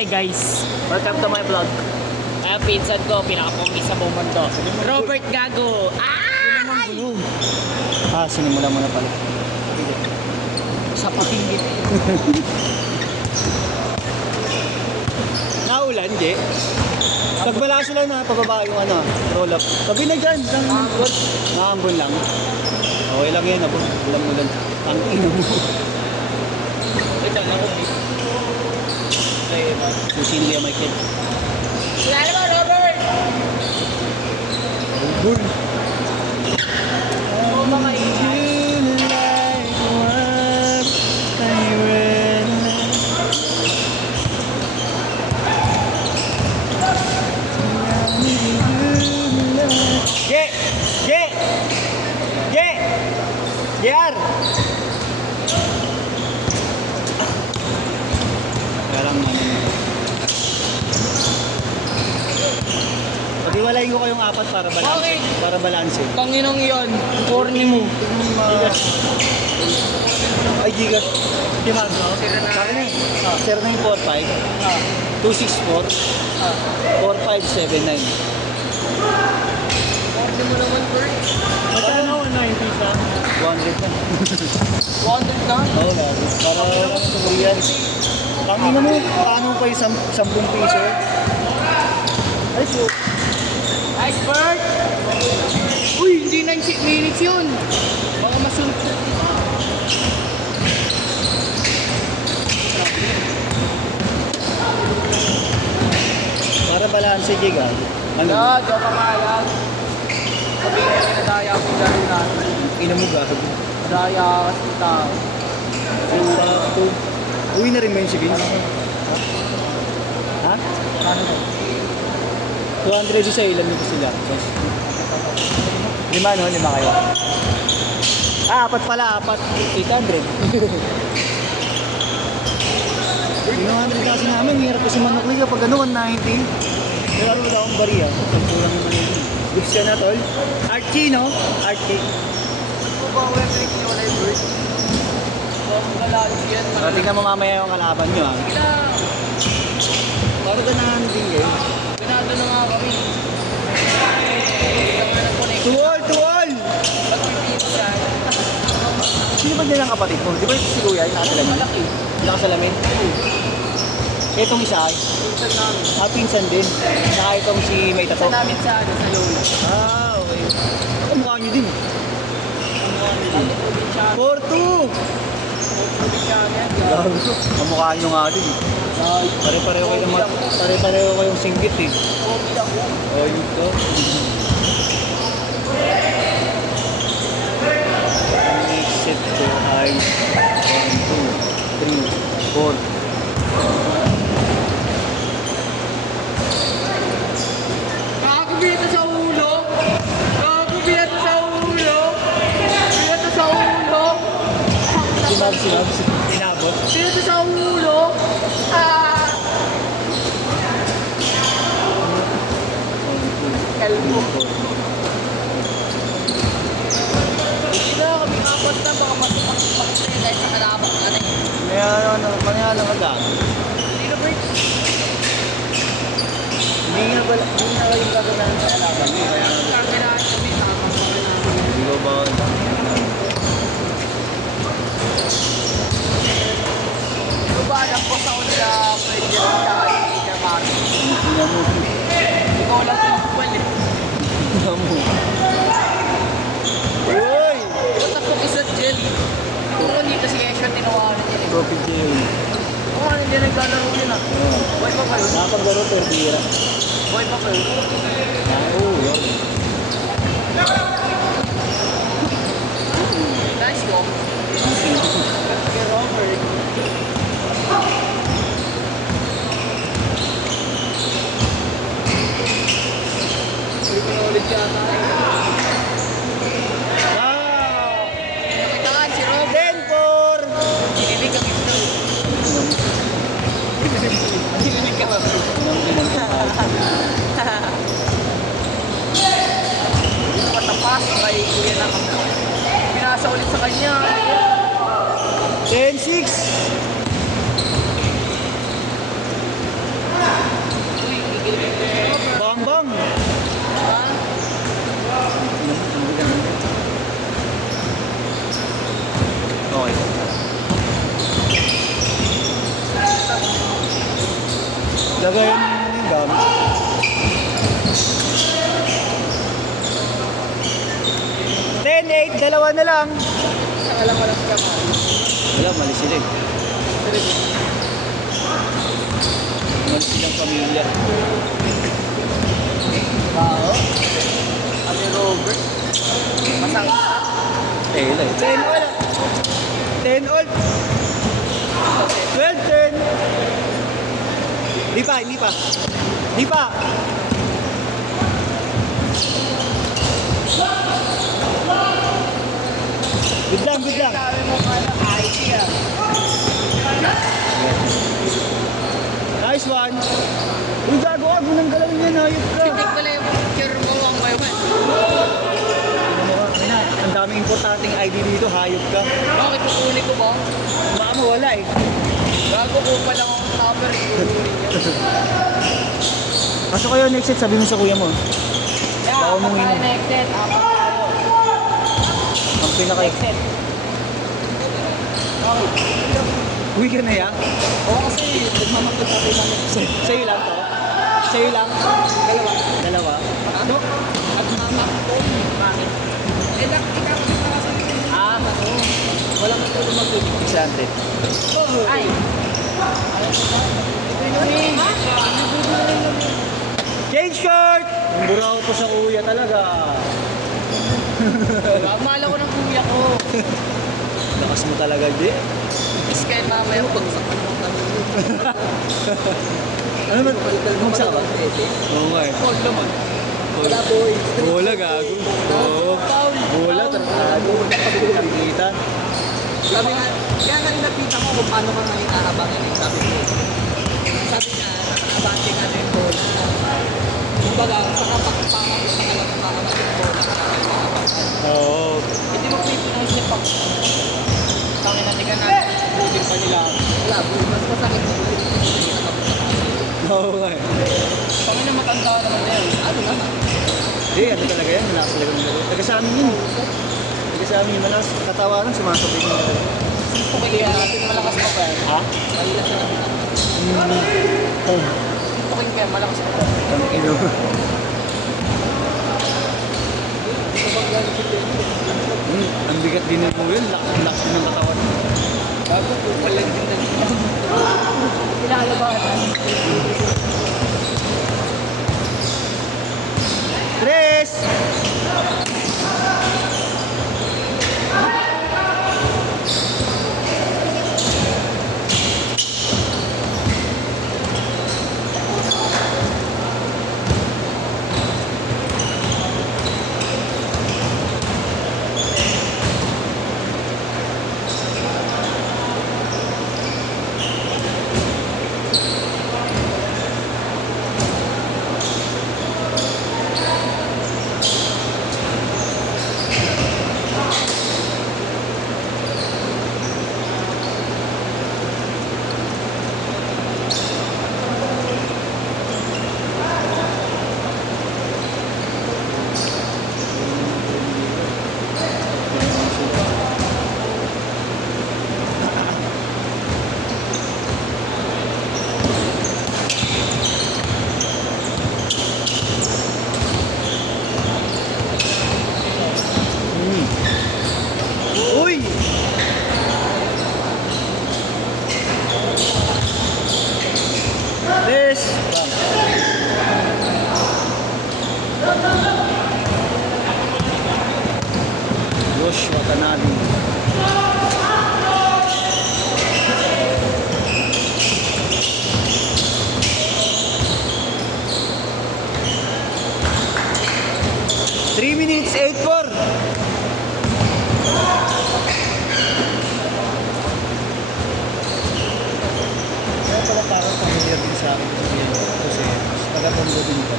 Hi guys, welcome to my vlog. Kaya pinsan ko, pinaka-pogi sa buong mundo. Robert Gago! Ay! Sinimula mo na pala. Sa patingin. Naulan, di? Pag malakas lang na, pababa yung roll up. Sabi na dyan, nakambon lang. Okay lang yan, ulan-ulan. Ang ino mo. Ito lang ako. Susin mo yung mic yan. Kilala mo, Robert! Bull. Oo, mga ingay. Ge! Ge! Ge! Gear! Parang pag-iwalay ko kayong apat para balance. Okay. Para balanse. Tanginang iyon, corny mo. Ay, gigas. Di ba? Sabi na 0945 264 4579. Corny mo naman, Bert. Magkano 90 siya? 200 na. 100 ka? Oo, lagi. Para sumuriyan. Tangin na mo, paano pa yung 10 piso? Ay, so. Nice, Bert! Uy, hindi 9 minutes yun. Baka masunod. Para balanse, Jig, ah. Ano? Joke ka nga yan. Sabihin ko sinadaya ko gano'n natin. Ina mo, gago. Daya kasi tao. So, uwi na rin ba yung si Vince? Ha? Ano ba? 200 sa ilan nito sila. Lima, no? Lima kayo. Apat pala, apat. 800. Yung 100 kasi namin, hirap kasi manukli kapag 190. Pero ano wala akong bariya? Pagkulang naman yun. Gusto na, tol? Archie, no? Archie. Ano ba ang web trick nyo, Bert? Huwag mo galaan yan. Tingnan mo mamaya yung kalaban nyo, ha? Kila, Para ganahan din kayo. pinado na nga kami. Hindi ka nga nag-connect. To all! Pag-pipito siya. Sino ba nilang kapatid mo? Di ba si Kuya yung nakasalamin? Malaki. Nakasalamin? Itong isa, Pinsan namin. pinsan din. Saka itong si May Tato. Pinsan namin sa Lola. Okay. Kamukha nyo din. Lagi probinsyano. 4-2! Probinsyano yan. Gago. Kamukha nyo nga din. Pare-pareho kayong singgit eh. Pogi lang po. Oh, yun to. Next set ko ay 1, 2, 3, 4. Nakakabita sa ulo. Nakakabita sa ulo. Bita sa ulo. Sinab. Inabot. Bita sa ulo. Ah! Kalbo. Hindi na kami apat na baka masipag-sipag dahil sa kalabak natin. Mangyala nga gago. Hindi na break. Hindi nga kayong gagawin sa kalaban. Kaya Kailangan kami tapos kami namin. hindi ko ba? Alam ko sa una pwede rin siya kay Carmaro. Tingnan mo. Ikaw lang yung buwan eh. Tingnan mo. Uy! Ba't ako isa gel? Kung hindi kasi Esha tinawanan niya eh. Trophy jail. Oo nga, hindi naglalaro yun ah. Boy pa pa yun? Nakapaglaro pero bira. Boy pa pa yun? Oo. Nice yo. Kay Robert. Hindi ko na ulit yata eh. Wow! Nakitaan si Robert. Denver! Kinilig ang ito. Kinilig ka ba? Matapas kay Kuya na kami. Pinasa ulit sa kanya. 10-6. Lagayan mo yung gamit. Ten, eight, dalawa na lang. Alam ko lang siya mo. Wala, mali sila eh. Mali silang pamilya. Tao? Ate Robert? Masang Tela eh. 10 all. 10 all. 12, 10. Di pa, hindi pa. Di pa. Good lang, good lang. sabi mo ka na idea. Nice one. Uy, gago ka. Gunang galaw yan. Hayop ka. Hindi ko lang yung picture mo ang may one. Ano, ang daming importanteng ID dito. Hayop ka. Bakit kukunin ko ba? Baka mawala eh. Bago ko pa lang ang number. Kukunin niya. Pasok kayo next set. Sabi mo sa kuya mo. Yeah, Baka umuwi tayo mo. next set. Apat tayo. Ang pinaka... Next set. Okay. Uwi ka na yan? Oo kasi nagmamakot sa atin namin. Sa'yo lang to? Sa'yo lang? Dalawa. Dalawa? Ano? At mama ko. Bakit? Eh, ikaw na kasi. Ah, ano? Wala man tulong mag-tulong. 600. Ay! Change short! Ang buraw to sa kuya talaga. Mahal ako ng kuya ko. Lakas mo talaga, di? Is kaya mamaya ko pagsakal mo kami. Ano ba? Bumagsak ka ba? Oo nga eh. Paul naman. Wala boy. Bola, gago. Oo. Bola, tartado. Ang kita. Sabi nga, kaya nga nilapita ko kung paano ka ngayon aabangan eh. Sabi niya, nakakabante nga na yung bola. Kumbaga, sa kapagpangat sa kalapang yung bola, nakakabante. Oo. Hindi mo pipinay siya pag tangin natin ka na building pa nila. Wala, mas masakit mo building. Hindi ka tapos sa kasi. Oo nga eh. Tangin na matanda naman na yun. Ano naman? Di, ano talaga yan? Malakas talaga ng laro. Taga sa amin yun. Taga sa amin, malakas. Katawanan, sumasabay ng laro. Pumili natin malakas pa ba? Ha? Malilas na natin. Oh. Pukin kaya malakas pa ba? Ang ino. Ang bigat din ng yun. Lakas din ng katawan. Bago po pala din na dito. Pinalabatan. Tres! Uy! Tres! Josh Watanabe. Three minutes, 8-4. Kaya pala parang familiar din sa akin kasi taga-tondo din ko.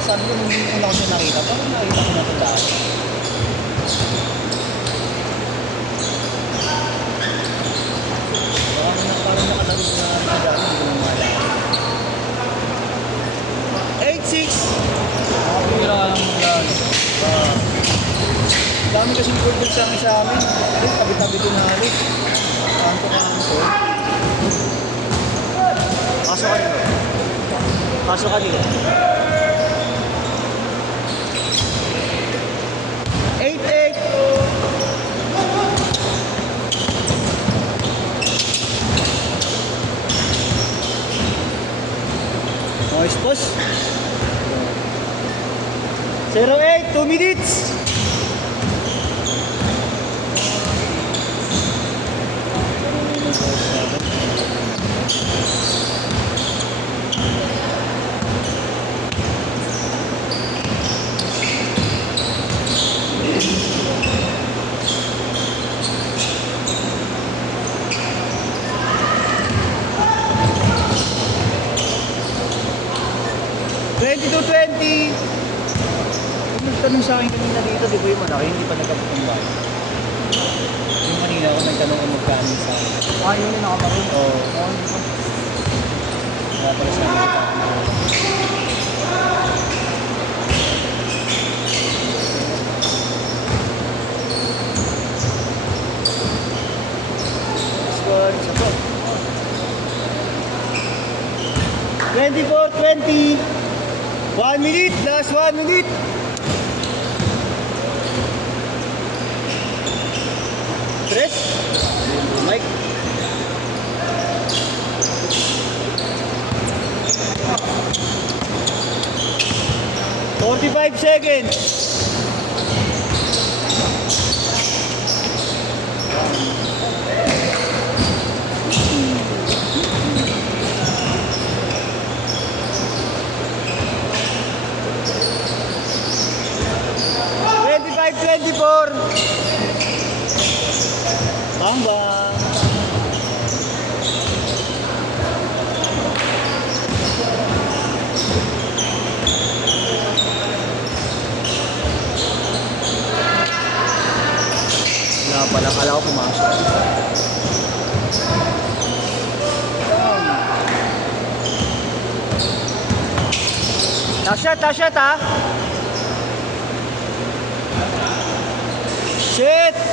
Sabi ko nung una ko siya nakita, parang nakita ko na ito dati. Parang nakalaro na rin dati, hindi ko lang maalala. 8-6! Pira ka lang mag-lag. Dami kasing burger sa amin. Ay, tabi-tabi din halos. Kanto-kanto. Pasok ka dito. 8-8. Noise boss. 0-8, 2 minutes. To 20. Kung nagtanong sa akin kanina dito, di ba yung malaki, hindi pa nagkapitong ba? Yung kanina ako nagtanong kung magkano sa akin. Yun yung nakamarun. Oo. Kaya pala sa akin. Score, isa po. 24-20. 1 minute, last 1 minute. Tres. Mike. "45 seconds. Tambang. Wala pala, kala ko pumasok. Last shot ha. Shit!